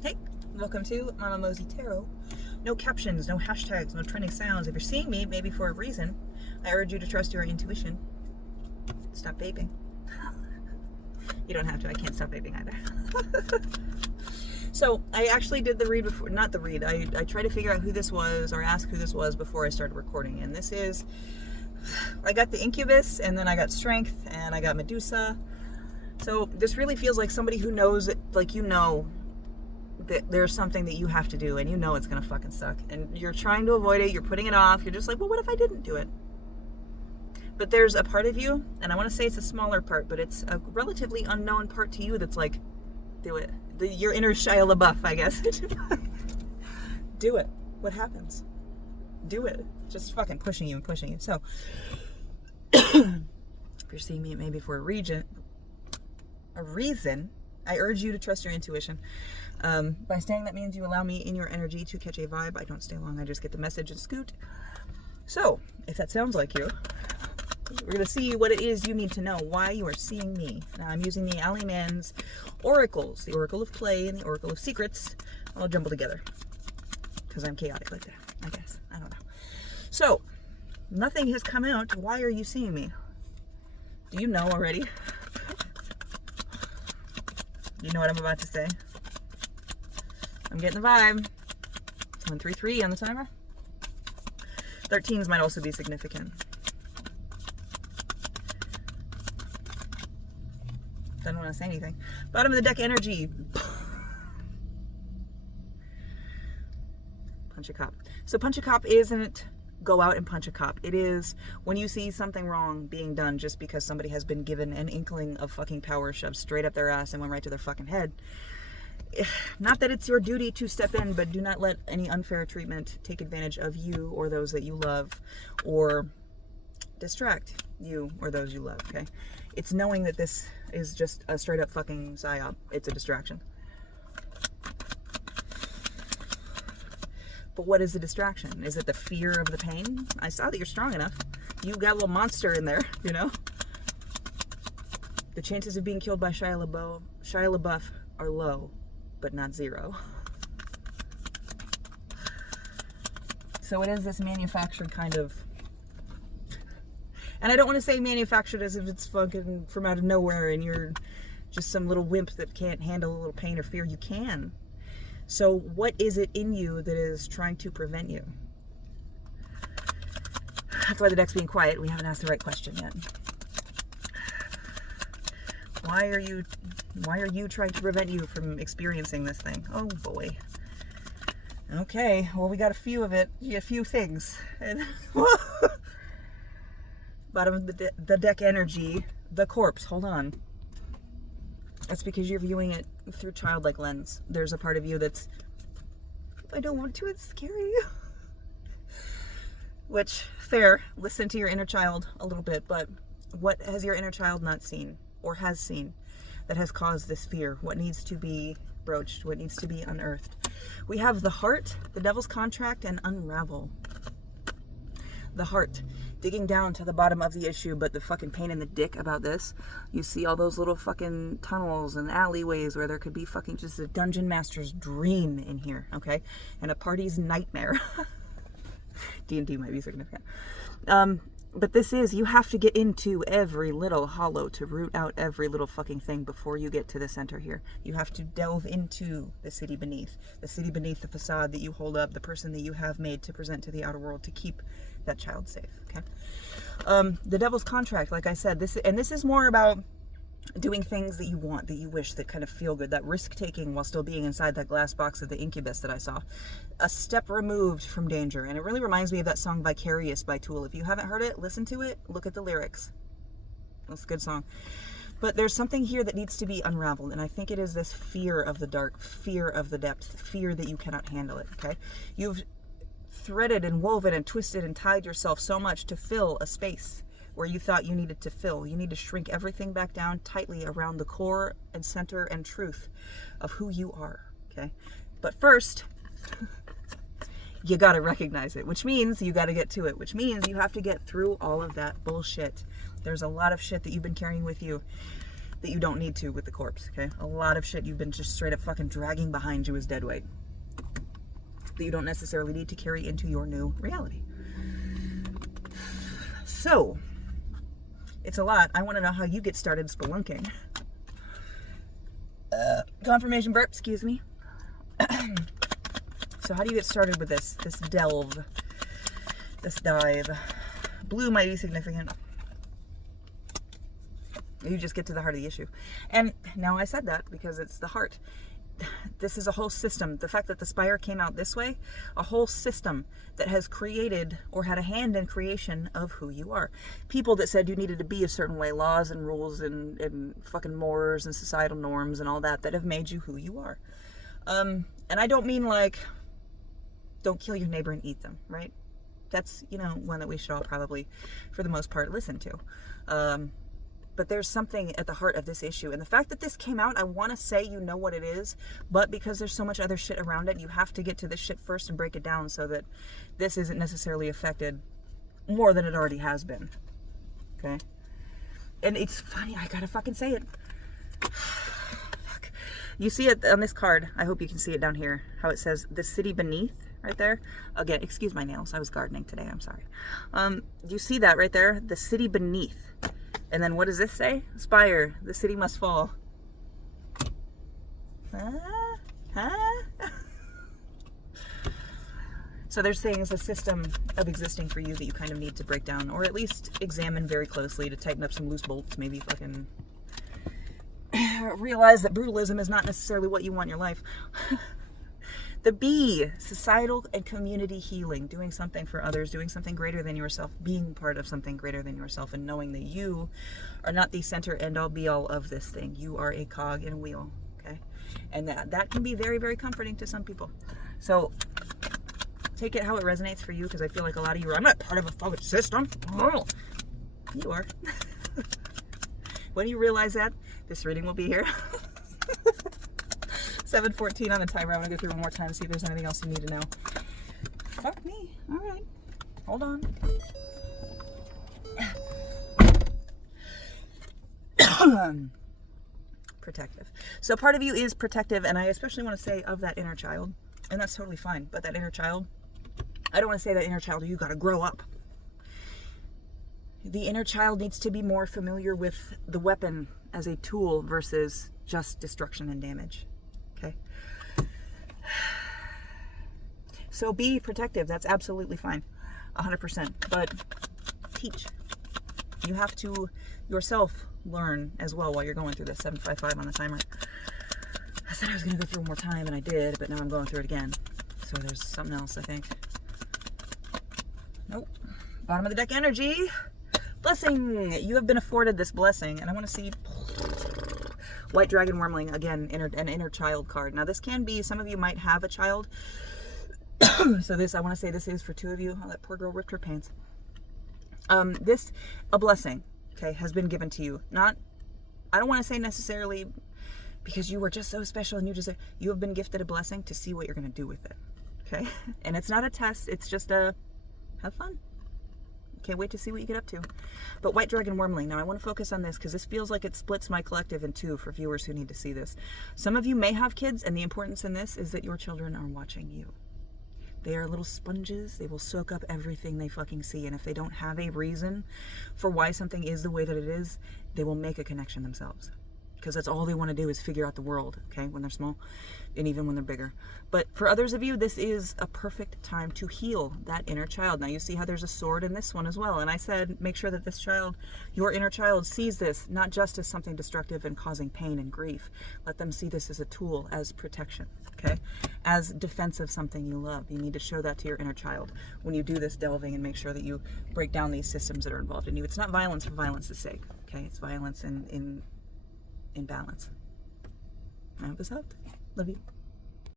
Hey, welcome to Mama Mosey Tarot. No captions, no hashtags, no trending sounds. If you're seeing me, maybe for a reason, I urge you to trust your intuition. Stop vaping. You don't have to. I can't stop vaping either. So I actually did the read before, not the read. I tried to figure out who this was or ask who this was before I started recording. And this is, I got the Incubus, and then I got Strength, and I got Medusa. So this really feels like somebody who knows that, like, you know, that there's something that you have to do and you know it's gonna fucking suck and you're trying to avoid it, you're putting it off, you're just like, well, what if I didn't do it? But there's a part of you, and I want to say it's a smaller part, but it's a relatively unknown part to you that's like, do it. Your inner Shia LaBeouf, I guess. Do it. What happens? Do it. Just fucking pushing you and pushing you. So if you're seeing me maybe for a reason, I urge you to trust your intuition. By staying, that means you allow me in your energy to catch a vibe. I don't stay long. I just get the message and scoot. So, if that sounds like you, we're going to see what it is you need to know, why you are seeing me. Now, I'm using the Allie Mann's oracles, the Oracle of Play and the Oracle of Secrets, all jumbled together. Because I'm chaotic like that, I guess. I don't know. So, nothing has come out. Why are you seeing me? Do you know already? You know what I'm about to say? I'm getting the vibe. 133 on the timer. 13s might also be significant. Don't want to say anything. Bottom of the deck energy. Punch a cop. So punch a cop isn't go out and punch a cop. It is when you see something wrong being done just because somebody has been given an inkling of fucking power shoved straight up their ass and went right to their fucking head. Not that it's your duty to step in, but do not let any unfair treatment take advantage of you or those that you love, or distract you or those you love, okay? It's knowing that this is just a straight up fucking psyop. It's a distraction. But what is the distraction? Is it the fear of the pain? I saw that you're strong enough. You got a little monster in there, you know? The chances of being killed by Shia LaBeouf are low, but not zero. So it is this manufactured kind of, and I don't want to say manufactured as if it's fucking from out of nowhere and you're just some little wimp that can't handle a little pain or fear. You can. So what is it in you that is trying to prevent you? That's why the deck's being quiet. We haven't asked the right question yet. Why are you trying to prevent you from experiencing this thing? Oh boy. Okay, well, we got a few of it, a few things. And bottom of the deck energy, the corpse. Hold on. That's because you're viewing it through childlike lens. There's a part of you that's, I don't want to, it's scary. Which, fair, listen to your inner child a little bit, but what has your inner child not seen or has seen that has caused this fear? What needs to be broached? What needs to be unearthed? We have the heart, the devil's contract, and unravel. The heart, digging down to the bottom of the issue, but the fucking pain in the dick about this, you see all those little fucking tunnels and alleyways where there could be fucking just a dungeon master's dream in here, okay? And a party's nightmare. D&D might be significant. But this is, you have to get into every little hollow to root out every little fucking thing before you get to the center here. You have to delve into the city beneath the facade that you hold up, the person that you have made to present to the outer world to keep that child safe, okay? The devil's contract, like I said, this is more about doing things that you want, that you wish, that kind of feel good, that risk-taking while still being inside that glass box of the Incubus that I saw. A step removed from danger. And it really reminds me of that song Vicarious by Tool. If you haven't heard it, listen to it, look at the lyrics. That's a good song. But there's something here that needs to be unraveled, and I think it is this fear of the dark, fear of the depth, fear that you cannot handle it, okay? You've threaded and woven and twisted and tied yourself so much to fill a space where you thought you needed to fill. You need to shrink everything back down tightly around the core and center and truth of who you are, okay? But first, you gotta recognize it, which means you gotta get to it, which means you have to get through all of that bullshit. There's a lot of shit that you've been carrying with you that you don't need to with the corpse, okay? A lot of shit you've been just straight up fucking dragging behind you as dead weight that you don't necessarily need to carry into your new reality. So, it's a lot. I want to know how you get started spelunking. Confirmation burp, excuse me. So how do you get started with this delve, this dive? Blue might be significant. You just get to the heart of the issue. And now I said that because it's the heart. This is a whole system. The fact that the spire came out this way, a whole system that has created or had a hand in creation of who you are. People that said you needed to be a certain way, laws and rules and fucking mores and societal norms and all that have made you who you are. And I don't mean like, don't kill your neighbor and eat them, right? That's, one that we should all probably, for the most part, listen to. But there's something at the heart of this issue. And the fact that this came out, I want to say you know what it is, but because there's so much other shit around it, you have to get to this shit first and break it down so that this isn't necessarily affected more than it already has been. Okay? And it's funny, I gotta fucking say it. Fuck. You see it on this card, I hope you can see it down here, how it says, the city beneath, right there. Again, excuse my nails, I was gardening today, I'm sorry. You see that right there? The city beneath. And then what does this say? Spire, the city must fall. So there's things, a system of existing for you that you kind of need to break down, or at least examine very closely to tighten up some loose bolts, maybe fucking realize that brutalism is not necessarily what you want in your life. The B, societal and community healing, doing something for others, doing something greater than yourself, being part of something greater than yourself, and knowing that you are not the center end all be all of this thing. You are a cog in a wheel, okay? And that can be very, very comforting to some people. So take it how it resonates for you, because I feel like a lot of you are, I'm not part of a fucking system. Oh, you are. When you realize that, this reading will be here. 7:14 on the timer. I'm going to go through one more time, see if there's anything else you need to know. Fuck me. All right. Hold on. Protective. So part of you is protective, and I especially want to say of that inner child, and that's totally fine, but that inner child, I don't want to say that inner child, you got to grow up. The inner child needs to be more familiar with the weapon as a tool versus just destruction and damage. Okay. So be protective. That's absolutely fine. 100%. But teach. You have to yourself learn as well while you're going through this. 7:55 on the timer. I said I was going to go through one more time, and I did, but now I'm going through it again. So there's something else, I think. Nope. Bottom of the deck energy. Blessing. You have been afforded this blessing, and I want to see White Dragon Wormling, again, an inner child card. Now, this can be, some of you might have a child. So this, I want to say this is for two of you. Oh, that poor girl ripped her pants. This, a blessing, okay, has been given to you. Not, I don't want to say necessarily because you were just so special and you have been gifted a blessing to see what you're going to do with it, okay? And it's not a test. It's just a, have fun. Can't wait to see what you get up to. But White Dragon Wormling, now I want to focus on this because this feels like it splits my collective in two for viewers who need to see this. Some of you may have kids, and the importance in this is that your children are watching you. They are little sponges. They will soak up everything they fucking see, and if they don't have a reason for why something is the way that it is, they will make a connection themselves. Because that's all they want to do is figure out the world, okay, when they're small, and even when they're bigger. But for others of you, this is a perfect time to heal that inner child. Now, you see how there's a sword in this one as well. And I said, make sure that this child, your inner child, sees this not just as something destructive and causing pain and grief. Let them see this as a tool, as protection, okay? As defense of something you love. You need to show that to your inner child when you do this delving, and make sure that you break down these systems that are involved in you. It's not violence for violence's sake, okay? It's violence in balance. I hope this helped. Love you.